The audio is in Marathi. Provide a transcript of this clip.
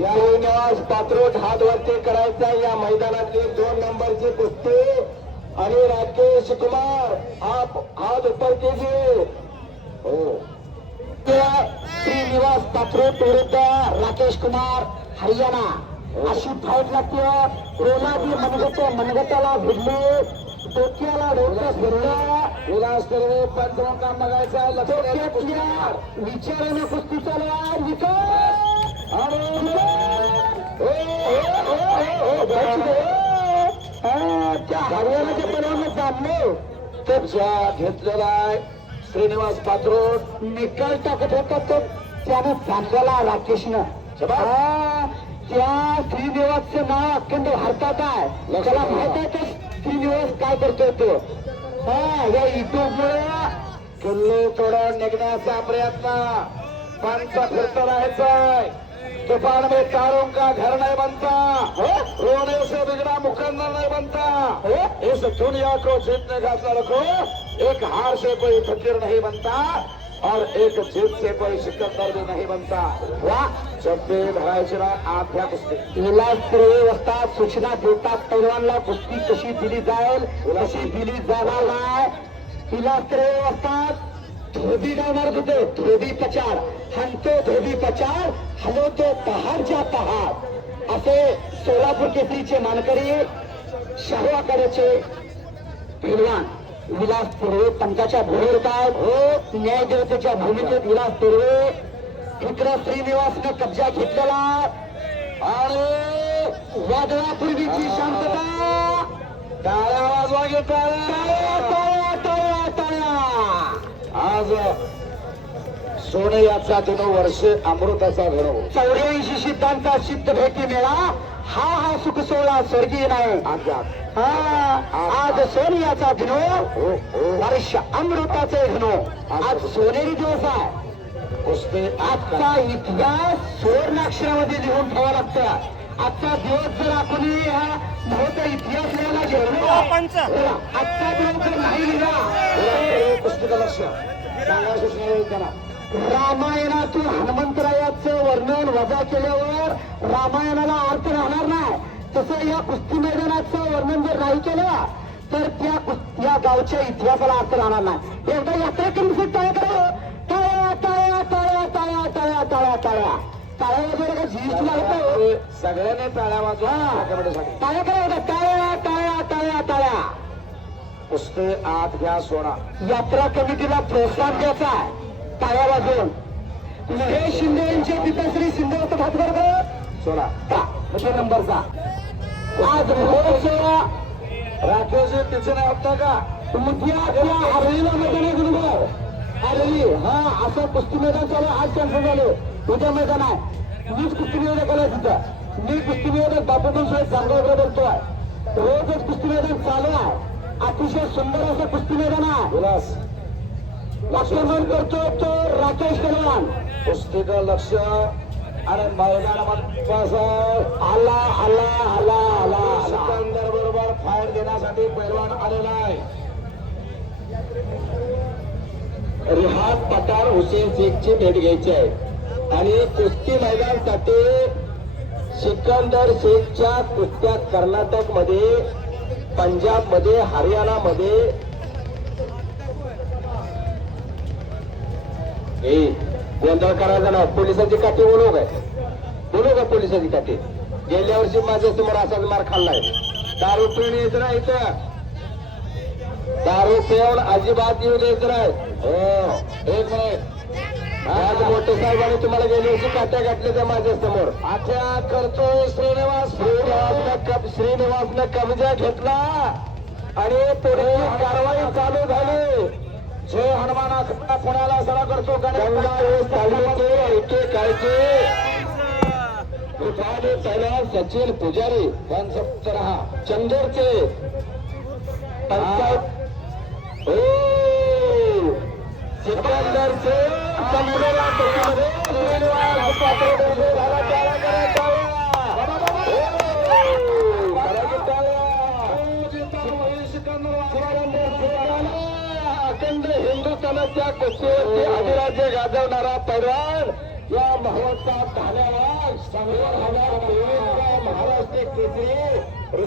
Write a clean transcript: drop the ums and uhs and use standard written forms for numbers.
या निवास पात्रोट हात वरती करायचा. या मैदानातली 2 नंबरची कुस्ती आणि राकेश कुमार हात ऊपर कीजिए. हो श्रीनिवास पात्रोट विरुद्ध राकेश कुमार हरियाणा अशी फाईट लागते. रोलादी मनगटाला भिडले, डोक्याला डोकं फिरलं. विलास कर्वे पंचावन्न काम बघायचा. विचाराने कुस्ती चालू आहे. विकास त्या हरियाणाच्या पलाने जाणले कब्जा घेतलेला आहे. श्रीनिवास पात्रोट निकाल टाकत होता तो त्यानं सांगला राकेशनं. त्या श्रीनिवासचं नाव अखंड भारतात आहे. त्याला माहित आहे तर श्रीनिवास काय करतोय तो. या युट्यूबमुळे किल्ले तोडून निघण्याचा प्रयत्न पानचा फिरता राहायचा. तूफान में तारों का घर नहीं बनता, रोने से बिगड़ा मुकद्दर नहीं बनता. इस दुनिया को जीतने का लड़को एक हार से कोई फकीर नहीं बनता और एक जीत से कोई सिकंदर भी नहीं बनता. चप्पे धरायचे ना आठ्या कुस्ती. विलास कर्वे असतात सूचना देतात पैलवानला कुस्ती कशी दिली जाईल कशी दिली जाणार नाही. विलास कर्वे असतात धोबी गावणार होते. धोबी पचाड हंतो धोबी पचाड हलवतो पहाडच्या पहाड असे सोलापूर केसरीचे मानकरी शाहू आखाड्याचे पैलवान विलास कर्वे पंचाच्या भूमीवर होतात. हो न्यायदेवतेच्या भूमिकेत विलास कर्वे. इकडे श्रीनिवासने कब्जा घेतलेला आणि वादळापूर्वीची शांतता. टाळ्या वाजवा घेतात. आज सोने याचा दिन वर्ष अमृताचा घडव. 84 सिद्धांचा सिद्ध भेटी मेळा हा सुख सोहळा स्वर्गीय नाही. आज सोनियाचा दिनो वर्ष अमृताचे घनो. आज सोनेरी दिवस आहे. आजचा इतिहास सुवर्णाक्षरामध्ये लिहून ठेवा लागतं. आजचा दिवस जर आपण नव्हता इतिहास लिहायला गेलो आजचा दिवस जर नाही लिहिला पुस्तक लक्ष सांगा सूचना. रामायणातून हनुमंतरायाचं वर्णन वजा केल्यावर रामायणाला अर्थ राहणार नाही. तसं या कुस्ती मैदानाचं वर्णन जर नाही केलं तर त्या गावच्या इतिहासाला अर्थ राहणार नाही. एकदा यात्रा करून टाळ्या करा. टाळ्या टाळ्या टाळ्या टाळ्या टाळ्या टाळ्या टाळ्या टाळ्या वगैरे का जीएसटी लागतो. सगळ्यांनी टाळ्या वाजवा. टाळ्या करा. टाळ्या टाळ्या टाळ्या टाळ्या. कुस्ती आत घ्या सोडा. यात्रा कमिटीला प्रोत्साहन द्यायचा आहे. टाळ्या वाजवून महेश शिंदे यांचे पिताश्री शिंदे होतं भातवर्ग सोडा म्हणजे नंबरचा आज महोत्सव राकेश तिचे नाही होता का उद्या आरलीला मैदान आहे. गुरुवार आरली असं कुस्ती मैदान चालू. आज कॅन्सल झालं. उद्या मैदान आहे. मीच कुस्ती निवेदक आलाय तिथं. मी कुस्ती निवेदक बापूजी साहेब जांगावकर बोलतोय. रोजच कुस्ती मैदान चालू आहे. अतिशय सुंदर असं कुस्ती मैदान आहे. विलास आक्रमण करतो तो राकेश पहलवान. कुस्तीचं लक्ष आणि मैदानामध्ये आला आला आला आला सिकंदर बरोबर फायर देण्यासाठी पैलवान आलेला आहे. रिहात पठार हुसेन शेखची भेट घ्यायची आहे आणि कुस्ती मैदानासाठी सिकंदर शेखच्या कुस्त्या कर्नाटक मध्ये पंजाब मध्ये हरियाणा मध्ये गोंधळ करायचा ना. पोलिसांची काठी बोलू का पोलिसांची काठी. गेल्या वर्षी माझ्या समोर असाच मार खाल्लाय. दारू पिऊन यायचं नाही इथं. दारू पिऊन अजिबात येऊ द्यायचं नाही. हो एक मिनिट. आज मोठे साहेबांनी तुम्हाला गेल्या वर्षी काट्या घातल्या त्या माझ्या समोर. आता करतोय श्रीनिवासनं कब्जा घेतला आणि पुढे कारवाई चालू झाली. जय हनुमाना पुण्याला सडा करतो. पहिला सचिन पुजारी 170 चंदूरचे पंचायत सिकंदरचे अखंड हिंदुस्थानाच्या कुस्तीवरती अधिराज्य गाजवणारा पैलवान या उत्साहात झाल्यावर 100,000 महाराष्ट्र केसरी